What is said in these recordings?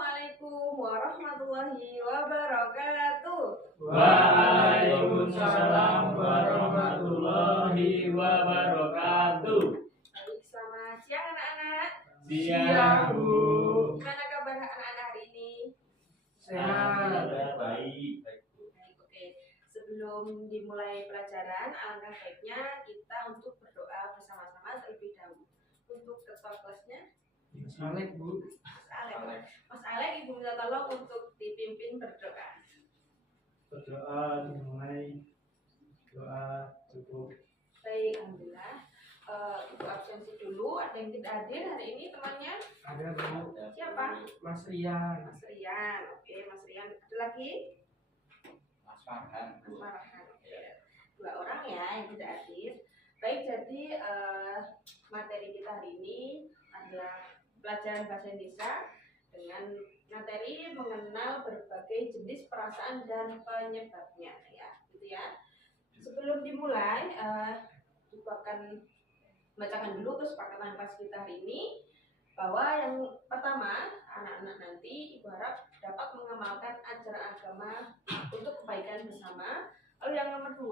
Assalamualaikum warahmatullahi wabarakatuh. Waalaikumsalam warahmatullahi wabarakatuh. Baik, selamat siang anak-anak. Siang, Bu. Gimana kabar anak-anak hari ini? Sehat. Baik. Baik, oke. Sebelum dimulai pelajaran, alangkah baiknya kita untuk berdoa bersama-sama terlebih dahulu. Untuk ketua kelasnya, Mas Alek, Bu. Mas Alek, Ibu minta tolong untuk dipimpin berdoa. Berdoa dimulai. Doa cukup. Baik, alhamdulillah. Ibu absensi dulu. Ada yang tidak hadir hari ini temannya? Ada, Bu. Siapa? Mas Rian. Mas Rian. Oke, Mas Rian. Ada lagi? Mas Farhan, Mas Farhan. Oke. 2 orang ya yang tidak hadir. Baik, jadi materi kita hari ini adalah pelajaran bahasa Indonesia dengan materi mengenal berbagai jenis perasaan dan penyebabnya ya, gitu ya. Sebelum dimulai, Ibu akan bacakan dulu kesepakatan kelas kita hari ini, bahwa yang pertama, anak-anak nanti Ibu harap dapat mengamalkan ajaran agama untuk kebaikan bersama. Lalu yang nomor 2,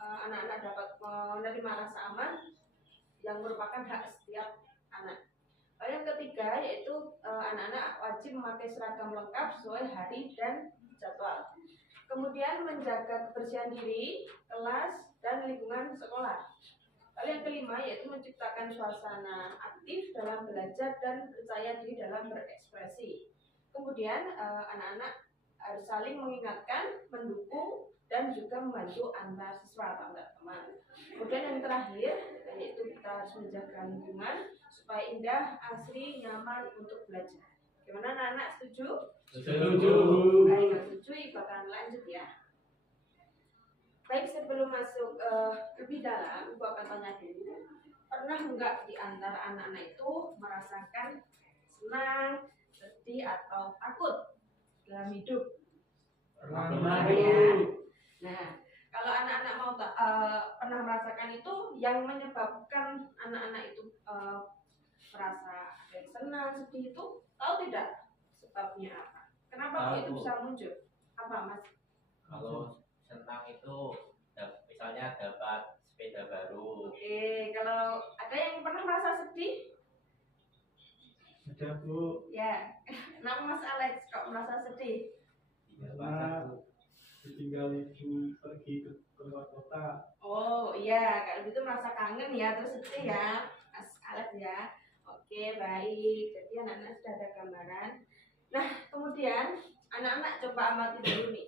anak-anak dapat menerima rasa aman yang merupakan hak setiap anak. Lalu yang ketiga yaitu anak-anak wajib memakai seragam lengkap sesuai hari dan jadwal. Kemudian menjaga kebersihan diri, kelas, dan lingkungan sekolah. Lalu yang kelima yaitu menciptakan suasana aktif dalam belajar dan percaya diri dalam berekspresi. Kemudian anak-anak harus saling mengingatkan, mendukung, dan juga membantu antar siswa atau antar teman. Kemudian yang terakhir yaitu kita harus menjaga lingkungan supaya indah, asri, nyaman untuk belajar. Gimana anak-anak, setuju? Setuju. Baik, kalau setuju Ibu akan lanjut ya. Baik, sebelum masuk lebih dalam, Ibu akan tanya dulu, pernah enggak di antara anak-anak itu merasakan senang, sedih, atau takut dalam hidup? Pernah, Ya. Nah, kalau anak-anak mau pernah merasakan itu, yang menyebabkan anak-anak itu merasa ada yang senang, sedih itu, tahu tidak sebabnya apa? Kenapa kok itu bisa muncul? Apa, Mas? Kalau senang itu misalnya dapat sepeda baru. Oke, kalau ada yang pernah merasa sedih? Ada, Bu. Ya, kenapa Mas Alex kok merasa sedih? Karena ditinggal ibu pergi ke keluar kota. Oh iya, kalau gitu merasa kangen ya, terus sedih ya, Mas Alex ya. Oke, baik. Jadi anak-anak sudah ada gambaran. Nah, kemudian anak-anak coba amati dulu nih.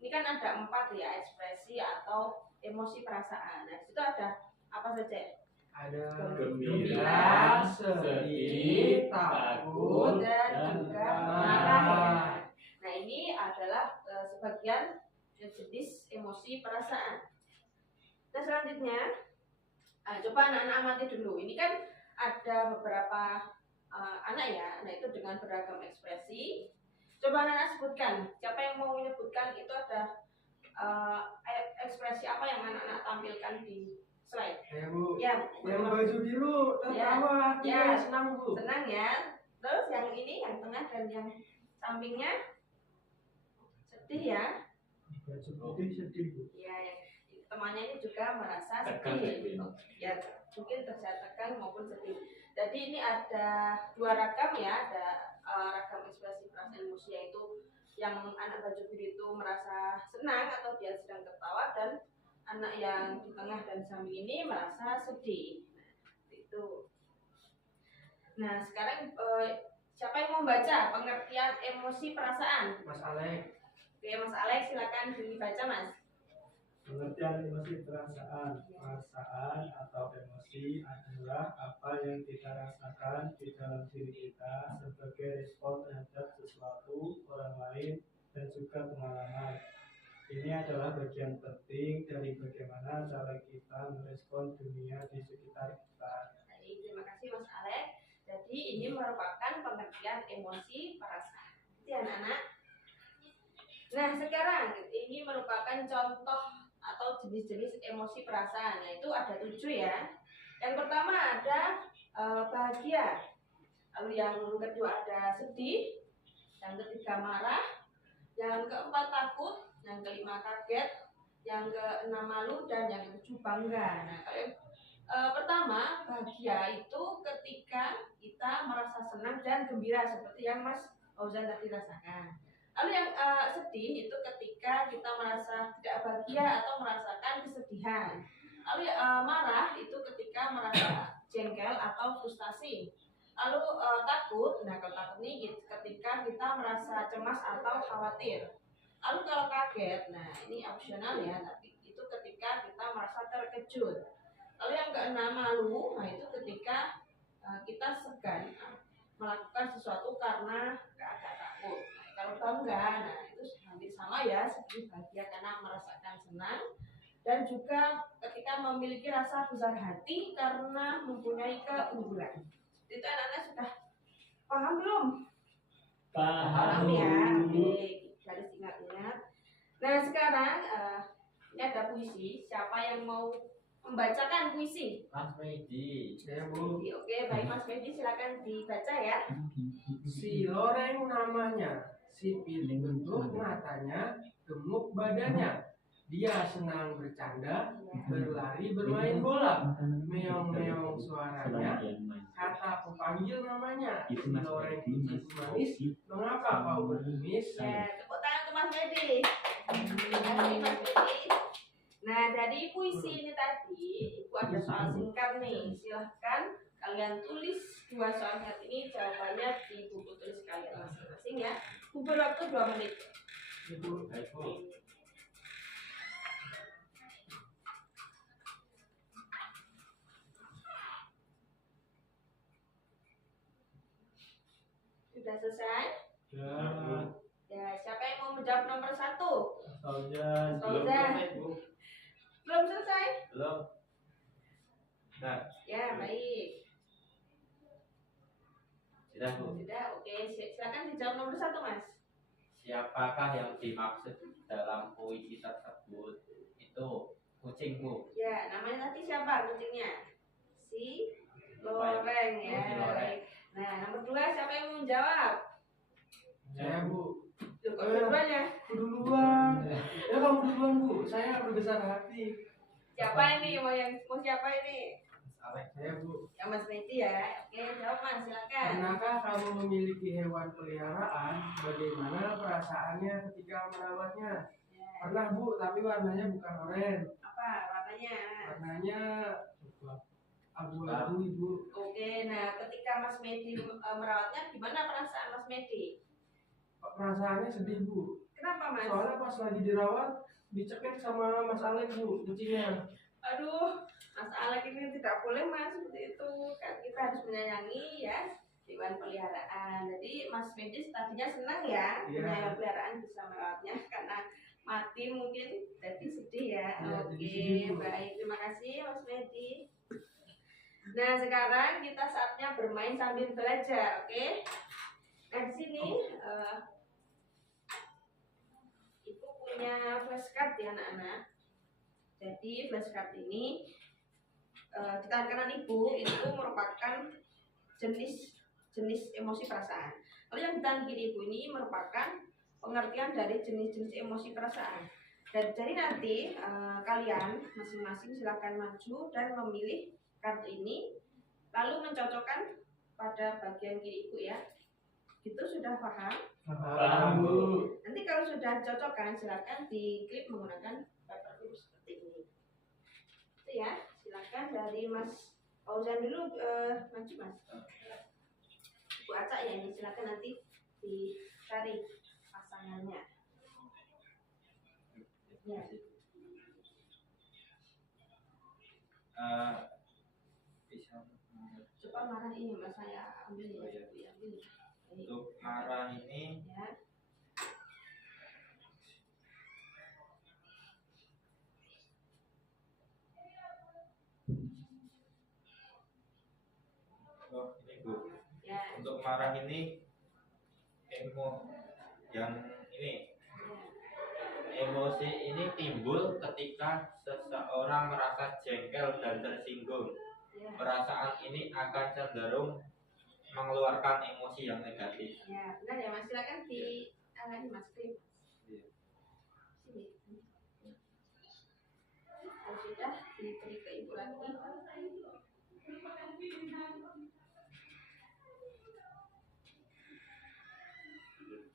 Ini kan ada 4 ya, ekspresi atau emosi perasaan. Nah, itu ada apa saja? Ada Gembira, sedih, takut, Dan juga marah ya. Nah, ini adalah sebagian jenis emosi perasaan. Nah, selanjutnya coba anak-anak amati dulu. Ini kan ada beberapa anak ya, nah itu dengan beragam ekspresi. Coba anak-anak sebutkan, siapa yang mau menyebutkan itu ada ekspresi apa yang anak-anak tampilkan di slide. Ya, Bu. Ya, Yang baju biru tertawa, Ya. senang, Bu. senang ya. Terus yang ini, yang tengah dan yang sampingnya sedih ya. Baju putih sedih, Bu. Ya, yang temannya ini juga merasa Tegang, sedih. Ya, mungkin terlihat tegang maupun sedih. Jadi ini ada 2 ragam ya, ada ragam ekspresi perasaan emosi, yaitu yang anak baju biru itu merasa senang atau dia sedang tertawa, dan anak yang di tengah dan samping ini merasa sedih. Nah, itu. Nah, sekarang siapa yang mau baca pengertian emosi perasaan? Mas Alek. Oke, Mas Alex silakan dibaca, Mas. Pengertian emosi perasaan atau emosi adalah apa yang kita rasakan di dalam diri kita sebagai respon terhadap sesuatu, orang lain, dan juga pengalaman. Ini adalah bagian penting dari bagaimana cara kita merespon dunia di sekitar kita. Baik, terima kasih Mas Alex. Jadi ini merupakan pengertian emosi perasaan. Jadi anak-anak. Nah, sekarang ini merupakan contoh atau jenis-jenis emosi perasaan. Yaitu ada 7 ya. Yang pertama ada bahagia. Lalu yang kedua ada sedih. yang ketiga marah, yang keempat takut, yang kelima kaget, yang keenam malu, dan yang ketujuh bangga. Nah, pertama, bahagia itu ketika kita merasa senang dan gembira seperti yang Mas Fauzan tadi rasakan. Lalu yang sedih itu ketika kita merasa tidak bahagia atau merasakan kesedihan. Lalu marah itu ketika merasa jengkel atau frustasi. Lalu takut, nah kalau takut ini ketika kita merasa cemas atau khawatir. Lalu kalau kaget, nah ini opsional ya, tapi itu ketika kita merasa terkejut. Lalu yang keenam malu, nah itu ketika kita segan melakukan sesuatu karena agak takut. Nah, kalau bangga, nah itu hampir sama ya seperti bahagia karena merasakan senang, dan juga ketika memiliki rasa besar hati karena mempunyai keunggulan. Itu anak-anak sudah paham belum? Paham ya, oke, harus ingat-ingat. Nah sekarang ini ada puisi. Siapa yang mau membacakan puisi? Mas Medi. Saya Bu. Oke, baik Mas Medi, silakan dibaca ya. Si loreng namanya, si piling bentuk matanya, gemuk badannya. Dia senang bercanda, berlari, bermain bola. Meong-meong suaranya, kata pemanggil namanya. Si loreng kucing manis, mengapa kau berkumis? Ya, tepuk tangan untuk Mas Medi. Terima kasih Mas Medi. Nah, dari puisi ini tadi, Ibu ada soal singkat nih. Silahkan kalian tulis 2 soal singkat ini, jawabannya di buku tulis kalian masing-masing ya. Ibu waktu 2 menit. Ibu. Sudah selesai? Ya. Ya, siapa yang mau menjawab nomor 1? Fauzan. Fauzan. Belum selesai? Belum. Nah, Ya, baik. sudah Bu. Sudah, oke. Silakan dijawab nomor 1, Mas. Siapakah yang dimaksud dalam puisi tersebut? Itu kucing Bu. Ya, namanya tadi siapa kucingnya? Si Loreng ya. Si Loreng. Nah, nomor 2 siapa yang mau menjawab? Saya Bu. Loh, kok dua-duanya? Duluan. Ya kamu duluan Bu. Saya berbesar hati. Siapa ini? Mau siapa ini? Saya Bu. Ya Mas Medi ya. Oke, jawab Mas, silakan. Pernahkah kamu memiliki hewan peliharaan? Bagaimana perasaannya ketika merawatnya? Ya. Pernah Bu, tapi warnanya bukan oranye. Apa warnanya? Warnanya abu-abu Ibu. Oke, nah ketika Mas Medi merawatnya, gimana perasaan Mas Medi? Perasaannya sedih Bu. Kenapa Mas? Soalnya pas lagi dirawat dicekik sama Mas Alek Bu, kucingnya. Aduh, Mas Alek ini tidak boleh Mas seperti itu. Kan kita harus menyayangi ya hewan peliharaan. Jadi Mas Medi tadinya senang ya Iya. punya hewan peliharaan, bisa merawatnya karena mati mungkin, jadi sedih ya. Iya, Oke, jadi sedih, Bu. baik, terima kasih Mas Medi. Nah sekarang kita saatnya bermain sambil belajar, oke? Nah di sini Ibu punya flashcard ya anak-anak. Jadi flashcard ini di tangan kanan Ibu itu merupakan jenis emosi perasaan. Lalu yang di tangan kiri Ibu ini merupakan pengertian dari jenis-jenis emosi perasaan. Dan jadi nanti kalian masing-masing silakan maju dan memilih kartu ini, lalu mencocokkan pada bagian kiri Ibu ya. Itu sudah paham? Paham Bu. Nanti kalau sudah cocokkan, silakan diklip menggunakan paper clip seperti ini. Itu ya, silakan dari Mas Fauzan dulu, maju Mas. Bu acak ya ini, silakan nanti dicari pasangannya. Ya. Bisa Coba marah ini Mas, saya ambil ya, ambil. untuk arah ini Ya. oh ini Bu. Ya. Untuk marah ini yang ini emosi ini timbul ketika seseorang merasa jengkel dan tersinggung. Ya. Perasaan ini akan cenderung mengeluarkan emosi yang negatif. Ya, benar ya Mas. Silakan di ini Mas Krim. Iya. Sini. Kalau sudah diberi ke ibu lagi.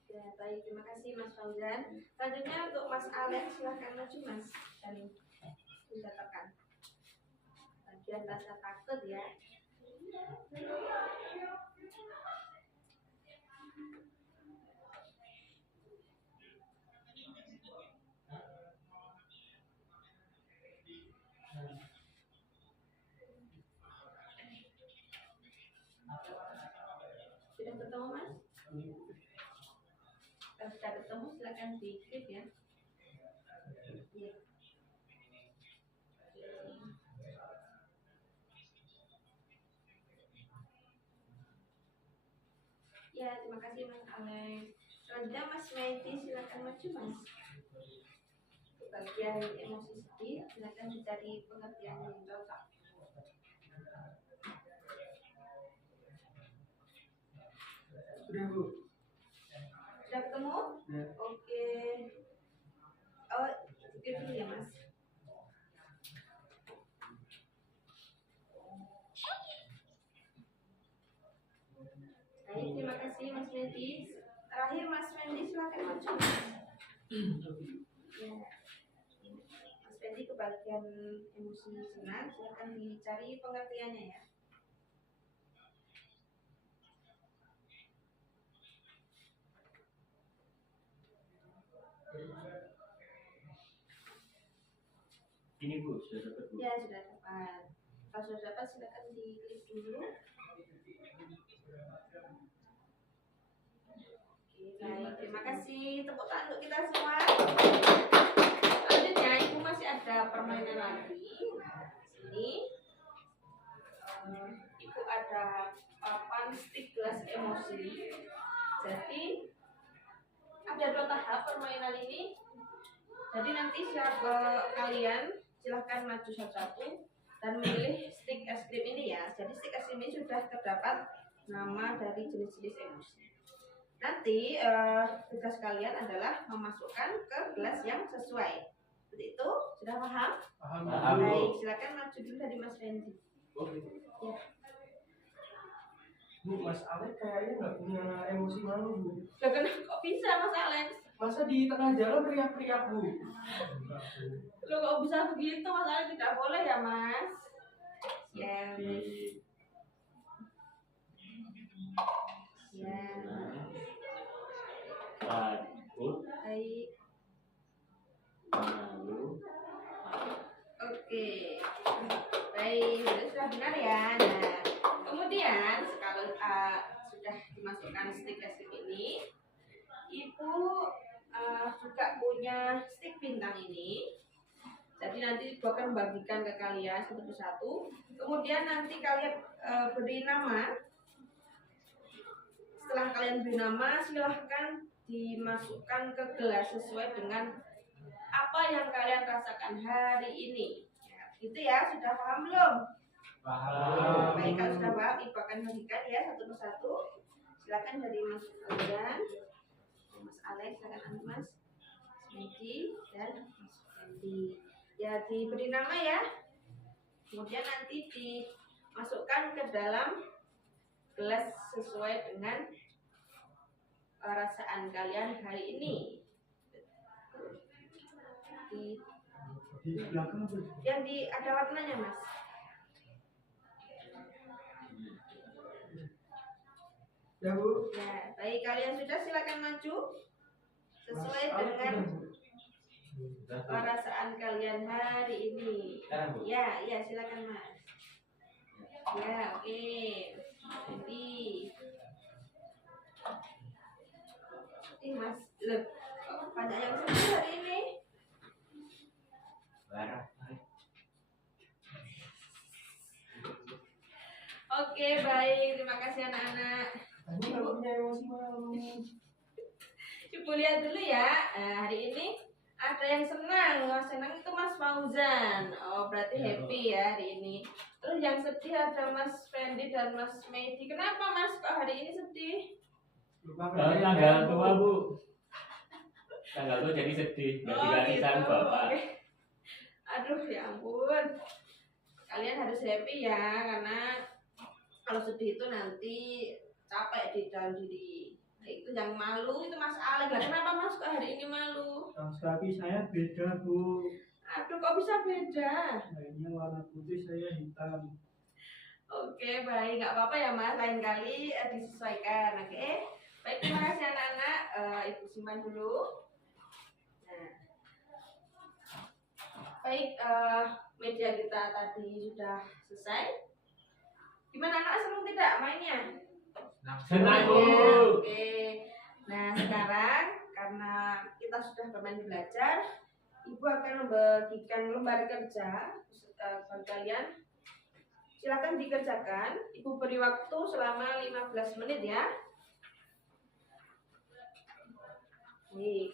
Ya, baik, terima kasih Mas Fauzan. Selanjutnya untuk Mas Alex, silahkan maju Mas dan mencatatkan. Bagian rasa takut ya. Sudah ketemu Mas? Kalau sudah ketemu silakan di-click ya. Iya. Ya, terima kasih Mas Alex. Selanjutnya Mas Medi, silakan maju Mas. Bagian emosi sedih, silakan dicari pengertian yang cocok. Sudah Bu. Sudah ketemu? Ya. Oke. Oh, itu dulu ya Mas. Baik, terima kasih Mas Medi. Terakhir Mas Fendi, silakan maju. Ya. Mas Fendi ke bagian emosi senang, silakan dicari pengertiannya ya. Ini Bu, sudah dapat Bu. Ya, sudah dapat. Kalau sudah dapat, silakan diklik dulu. Oke, baik. Terima kasih. Tepuk tangan untuk kita semua. Selanjutnya, Ibu masih ada permainan lagi. Sini. Ibu ada papan stick gelas emosi. Jadi, ada 2 tahap permainan ini. Jadi nanti kalian silahkan maju satu-satu dan memilih stick es krim ini ya. Jadi stick es krim ini sudah terdapat nama dari jenis-jenis emosi. Nanti tugas kalian adalah memasukkan ke gelas yang sesuai. Seperti itu, sudah paham? Paham. Baik, silakan maju dulu dari Mas Fendi. Ya. Bu, Mas Alex kayaknya nggak punya emosi malu, Bu. Loh, kok bisa Mas Alex? Masa di tengah jalan teriak-teriak, Bu? Loh, kok bisa begitu Mas Alex? Tidak boleh ya Mas. Ya. Ya. Takut, Baik. malu. Oke. Baik, sudah benar ya. Nah, kemudian kalau sudah dimasukkan stick es krim ini, Ibu juga punya stick bintang ini. Jadi nanti Ibu akan bagikan ke kalian satu persatu. Kemudian nanti kalian beri nama. Setelah kalian beri nama, silahkan dimasukkan ke gelas sesuai dengan apa yang kalian rasakan hari ini. Ya, gitu ya, sudah paham belum? Paham. Baik, kalau sudah paham, Ibu akan bagikan ya satu persatu. Silakan dari Mas Fauzan, Mas Alex, silakan Mas Medi dan Mas Fendi. Ya, diberi nama ya. Kemudian nanti dimasukkan ke dalam gelas sesuai dengan perasaan kalian hari ini. Di belakang Bu. Yang ada warnanya Mas. Ya, Bu. Ya, baik, kalian sudah, silakan maju sesuai Mas Alex dengan udah, Bu. perasaan kalian hari ini. Sekarang, Bu. Ya, ya, silakan Mas. Ya, oke. Jadi, Mas, loh, kok banyak yang sedih hari ini? Barang. Oke, baik, terima kasih anak-anak. Kamu nggak punya emosi malu. Ibu lihat dulu ya. Nah, hari ini Ada yang senang, Mas senang itu Mas Fauzan. Oh, berarti happy ya hari ini. Terus yang sedih ada Mas Fendi dan Mas Medi. Kenapa Mas kok hari ini sedih? Lupa Tanggal tua Bu. Tanggal tua jadi sedih. Gak dikasih saran Bapak. Oke. Aduh ya ampun. Kalian harus happy ya, karena kalau sedih itu nanti capek di dalam diri. Nah, itu yang malu itu Mas Alek lah. Kenapa Mas kok hari ini malu? Kaos kaki saya beda, Bu. Aduh kok bisa beda? Lainnya warna putih, saya hitam. Oke baik, nggak apa-apa ya Mas. Lain kali disesuaikan. Oke. Baik, terima kasih anak-anak. Ibu simpan dulu. Nah. Baik, media kita tadi sudah selesai. Gimana anak senang tidak mainnya? Senang, Bu. Ya, oke. Nah sekarang karena kita sudah bermain belajar, Ibu akan membagikan lembar kerja buat kalian. Silakan dikerjakan. Ibu beri waktu selama 15 menit ya. Baik.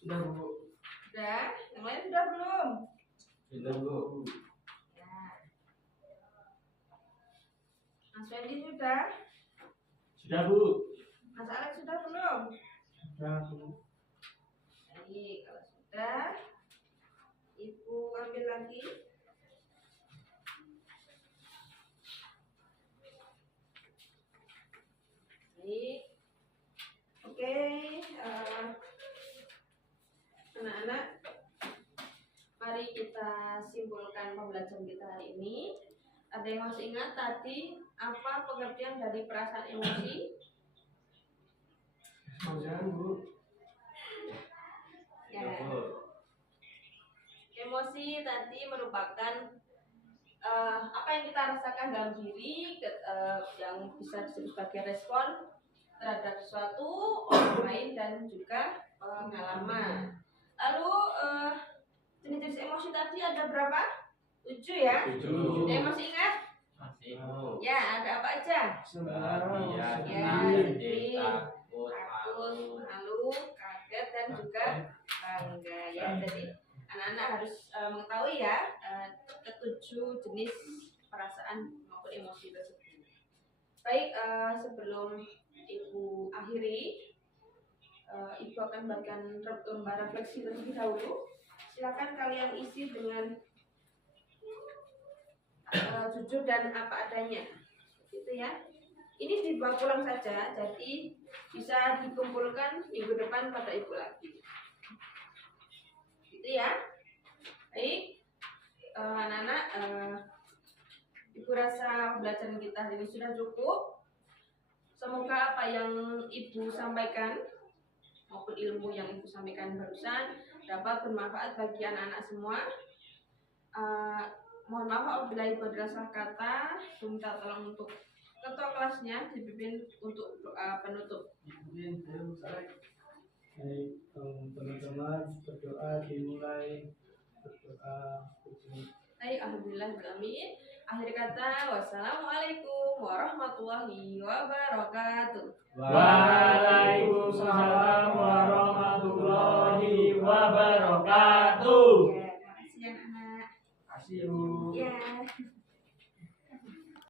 Sudah Bu. Sudah? Yang lain sudah belum? Sudah Bu. Ya. Mas Fendi sudah? Sudah Bu. Mas Alex sudah belum? Sudah, Bu. Baik, kalau sudah, Ibu ambil lagi. Baik. Oke, anak-anak, mari kita simpulkan pembelajaran kita hari ini. Ada yang masih ingat tadi apa pengertian dari perasaan emosi? Fauzan Bu. Ya. Emosi tadi merupakan apa yang kita rasakan dalam diri yang bisa disebut sebagai respon terhadap sesuatu, orang lain dan juga pengalaman. Lalu jenis-jenis emosi tadi ada berapa? 7 ya? 7. Ada yang masih ingat? Masih Bu. Ya, ada apa aja? Bahagia, Ya, sedih, takut, takut, malu. malu, kaget dan juga bangga ya. Jadi anak-anak harus mengetahui ya ketujuh jenis perasaan maupun emosi tersebut. Baik, sebelum Ibu akhiri, Ibu akan berikan lembar refleksi terlebih dahulu. Silakan kalian isi dengan jujur dan apa adanya, gitu ya. Ini dibawa pulang saja, jadi bisa dikumpulkan minggu depan pada Ibu lagi. Gitu ya. Baik, anak-anak, Ibu rasa pembelajaran kita ini sudah cukup. Semoga apa yang Ibu sampaikan maupun ilmu yang Ibu sampaikan barusan dapat bermanfaat bagi anak-anak semua. Mohon maaf apabila Ibu ada salah kata. Minta tolong untuk ketua kelasnya dipimpin untuk doa penutup. Baik, teman-teman berdoa dimulai. Berdoa. Baik, alhamdulillah amin. Akhir kata, wassalamualaikum warahmatullahi wabarakatuh. Waalaikumsalam warahmatullahi wabarakatuh. Ya, terima kasih anak-anak. Kasih Bu. Ya.